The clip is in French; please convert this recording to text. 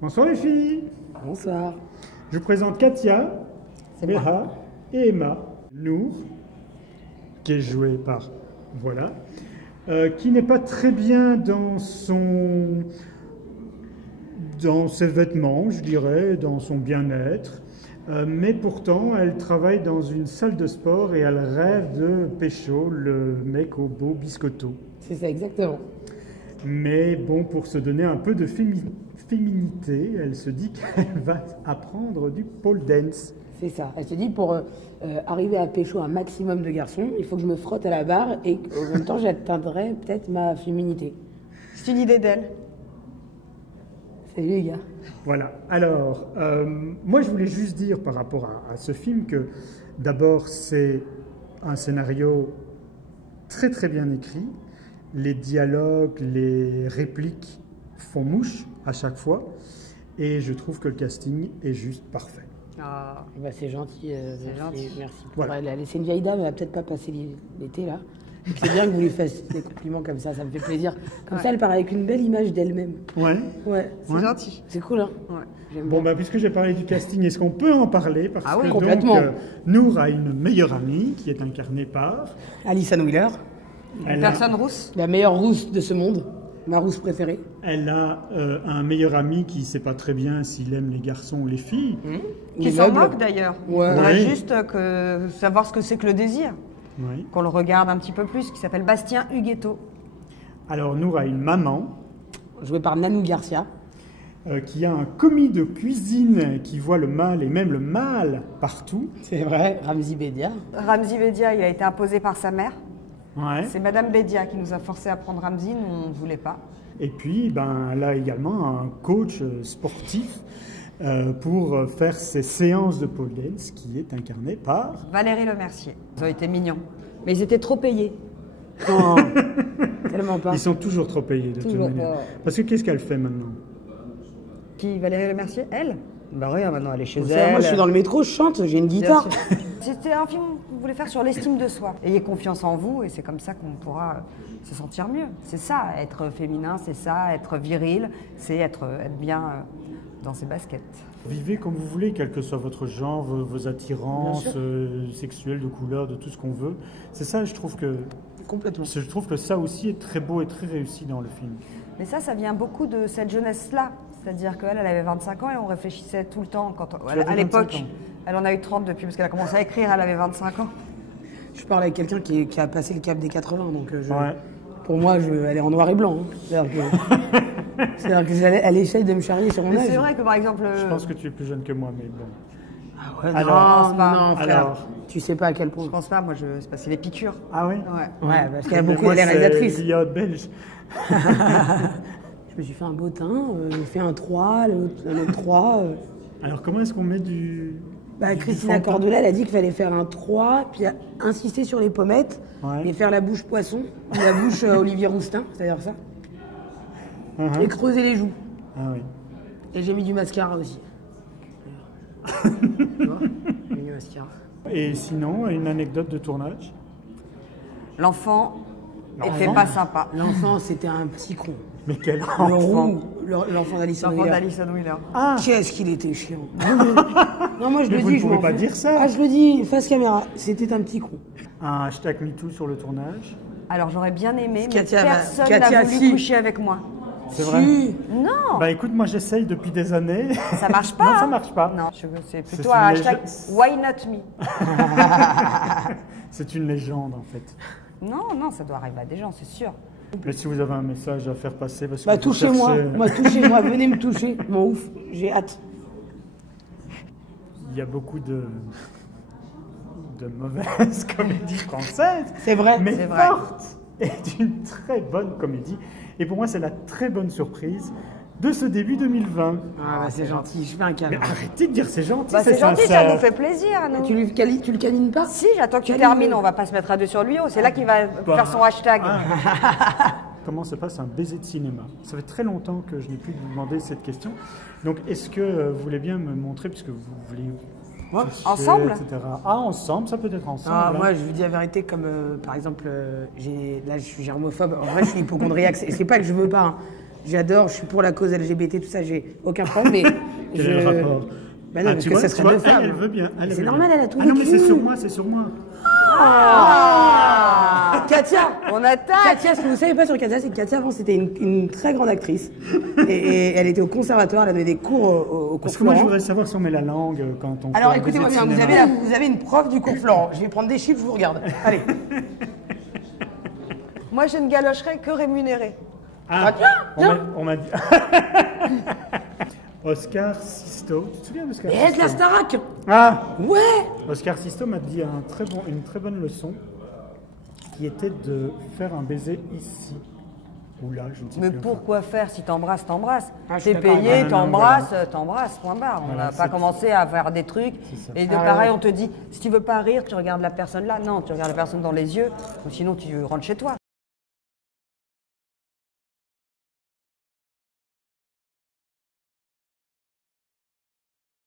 Bonsoir les filles. Bonsoir. Je vous présente Katia, Béha et Emma. Nour, qui est jouée par... Voilà. Qui n'est pas très bien dans ses vêtements, je dirais, dans son bien-être. Mais pourtant, elle travaille dans une salle de sport et elle rêve de pécho le mec au beau biscotto. C'est ça, exactement. Mais bon, pour se donner un peu de féminité, elle se dit qu'elle va apprendre du pole dance. C'est ça. Elle se dit, pour arriver à pécho un maximum de garçons, il faut que je me frotte à la barre et qu'en même temps, j'atteindrai peut-être ma féminité. C'est une idée d'elle. Salut les gars. Voilà. Alors, moi, je voulais juste dire par rapport à ce film que d'abord, c'est un scénario très très bien écrit. Les dialogues, les répliques font mouche à chaque fois. Et je trouve que le casting est juste parfait. Ah, Bah, c'est gentil. Merci. Merci pour Voilà. elle. C'est une vieille dame, elle va peut-être pas passer l'été là. C'est bien que vous lui fassiez des compliments comme ça me fait plaisir. Comme ça, elle part avec une belle image d'elle-même. Ouais. Ouais. c'est gentil. C'est cool, hein. Ouais. J'aime Bon, bien. bah, puisque j'ai parlé du casting, est-ce qu'on peut en parler? Parce Ah oui, que complètement. donc, Nour a une meilleure amie qui est incarnée par... Alison Wheeler, Elle Personne rousse. la meilleure rousse de ce monde. Ma rousse préférée. Elle a un meilleur ami qui ne sait pas très bien s'il aime les garçons ou les filles. Qui Les s'en meubles. moque d'ailleurs. Ouais. Il faudrait Ouais. juste savoir ce que c'est que le désir. Oui. Qu'on le regarde un petit peu plus, qui s'appelle Bastien Huguetto. Alors, Nour a une maman Jouée par Nanou Garcia. qui a un commis de cuisine qui voit le mal et même le mal partout. C'est vrai. Ramzi Bedia. Ramzi Bedia, il a été imposé par sa mère. Ouais. C'est Madame Bedia qui nous a forcé à prendre Ramzi, nous on ne voulait pas. Et puis, ben, elle a également un coach sportif pour faire ses séances de pole dance qui est incarné par... Valérie Lemercier. Ils ont été mignons. Mais ils étaient trop payés. Non, tellement pas. Ils sont toujours trop payés de toute Toujours manière. pas. Parce que qu'est-ce qu'elle fait maintenant? Qui, Valérie Lemercier? Elle? Bah oui, maintenant elle est chez Moi, elle. je suis dans le métro, je chante, j'ai une Bien guitare. sûr. C'était un film qu'on voulait faire sur l'estime de soi. Ayez confiance en vous et c'est comme ça qu'on pourra se sentir mieux. C'est ça, être féminin, c'est ça, être viril, c'est être bien dans ses baskets. Vivez comme vous voulez, quel que soit votre genre, vos attirances sexuelles, de couleur, de tout ce qu'on veut. C'est ça, je trouve que ça aussi est très beau et très réussi dans le film. Mais ça vient beaucoup de cette jeunesse-là. C'est-à-dire qu'elle, elle avait 25 ans et on réfléchissait tout le temps. À l'époque, 25 ans. elle en a eu 30 depuis, parce qu'elle a commencé à écrire, elle avait 25 ans. Je parle avec quelqu'un qui a passé le cap des 80, donc Ouais. pour moi, elle est en noir et blanc. Hein. C'est-à-dire elle essaye de me charrier sur mon Mais âge. c'est vrai que par exemple. Je pense que tu es plus jeune que moi, mais bon. Ah ouais, Alors, non, frère. alors. Tu sais pas à quel point. Je pense pas, moi, c'est parce que les piqûres. Ah oui? Ouais. Ouais, parce qu'il y a Mais beaucoup moi, elle est réalisatrice. c'est l'IA belge. Je me suis fait un bottin, j'ai fait un 3, un autre 3. Alors, comment est-ce qu'on met du... Bah, du Christina fond de teint? Cordula, elle a dit qu'il fallait faire un 3, puis insister sur les pommettes, Ouais. et faire la bouche poisson, ou la bouche Olivier Roustin, c'est-à-dire ça. Uh-huh. Et creuser les joues. Ah oui. Et j'ai mis du mascara aussi. Tu vois, j'ai mis du mascara. Et sinon, une anecdote de tournage? L'enfant L'enfant était pas sympa. L'enfant, c'était un petit con. Mais quel Le enfant! roux, l'enfant d'Alison L'enfant Wheeler. d'Alison Wheeler. Ah! Qu'est-ce qu'il était chiant. Non, moi je Mais le vous dis, ne je pouvez m'en pas fous. dire ça. Ah, je le dis, face caméra, c'était un petit con. Un hashtag MeToo sur le tournage? Alors j'aurais bien aimé, mais Katia, personne Katia, n'a voulu si. coucher avec moi. C'est vrai? Si. Non, Bah écoute, moi j'essaye depuis des années. ça marche pas. Non, ça hein. marche pas. Non, c'est plutôt C'est un une hashtag Why not me. C'est une légende en fait. Non, ça doit arriver à des gens, c'est sûr. Mais si vous avez un message à faire passer, parce que Bah, vous touchez-moi. cherchez- Moi, touchez-moi. Venez me toucher. Mon ouf, j'ai hâte. Il y a beaucoup de mauvaises comédies françaises, C'est vrai. mais C'est vrai. Forte est une très bonne comédie. Et pour moi, c'est la très bonne surprise de ce début 2020. Ah, bah, c'est gentil. Je fais un Mais câlin. arrêtez de dire c'est gentil, Bah, c'est gentil, ça sincère. nous fait plaisir. Nous. Tu le canines pas? Si, j'attends que tu Câline-le. termines, on va pas se mettre à deux sur lui. C'est là qu'il va faire son hashtag. Comment se passe un baiser de cinéma? Ça fait très longtemps que je n'ai plus vous demander cette question. Donc, est-ce que vous voulez bien me montrer, puisque vous voulez... Ouais. Ensemble etc. Ah, ensemble, ça peut être ensemble. Ah, hein. moi, je vous dis la vérité, comme par exemple, là, je suis germophobe. En vrai, je suis hypochondriaque. C'est pas que je veux pas. Hein. j'adore, je suis pour la cause LGBT, tout ça, j'ai aucun problème, mais Quel est le rapport? Bah non, parce tu que vois, ça tu serait vois, deux femmes. elle veut bien. C'est normal, elle a tout Ah non, mais vécu. c'est sur moi. Katia, On attaque. Katia, ce que vous savez pas sur Katia, c'est que Katia, avant, c'était une très grande actrice. Et elle était au conservatoire, elle a donné des cours au cours Parce que moi, je Florent. voudrais savoir si on met la langue quand on Alors fait un écoutez-moi baiser bien, de cinéma. vous avez une prof du cours Florent. Je vais prendre des chiffres, je vous regarde. Allez. Moi, je ne galocherai que rémunérée. Ah, tiens. on m'a dit... Oscar Sisto. Tu te souviens d'Oscar Et Sisto? être la Starac. Ah, Ouais. Oscar Sisto m'a dit une très bonne leçon qui était de faire un baiser ici ou là, je ne sais Mais plus. pourquoi faire? Si t'embrasses, t'embrasses. Ah, je suis T'es d'accord. payé, Non, t'embrasses, t'embrasses, point barre. On Voilà, n'a pas c'est- commencé à faire des trucs. ça. Et de Ah, pareil, ouais. on te dit, si tu veux pas rire, tu regardes la personne là. Non, tu regardes la personne dans les yeux, ou sinon tu rentres chez toi.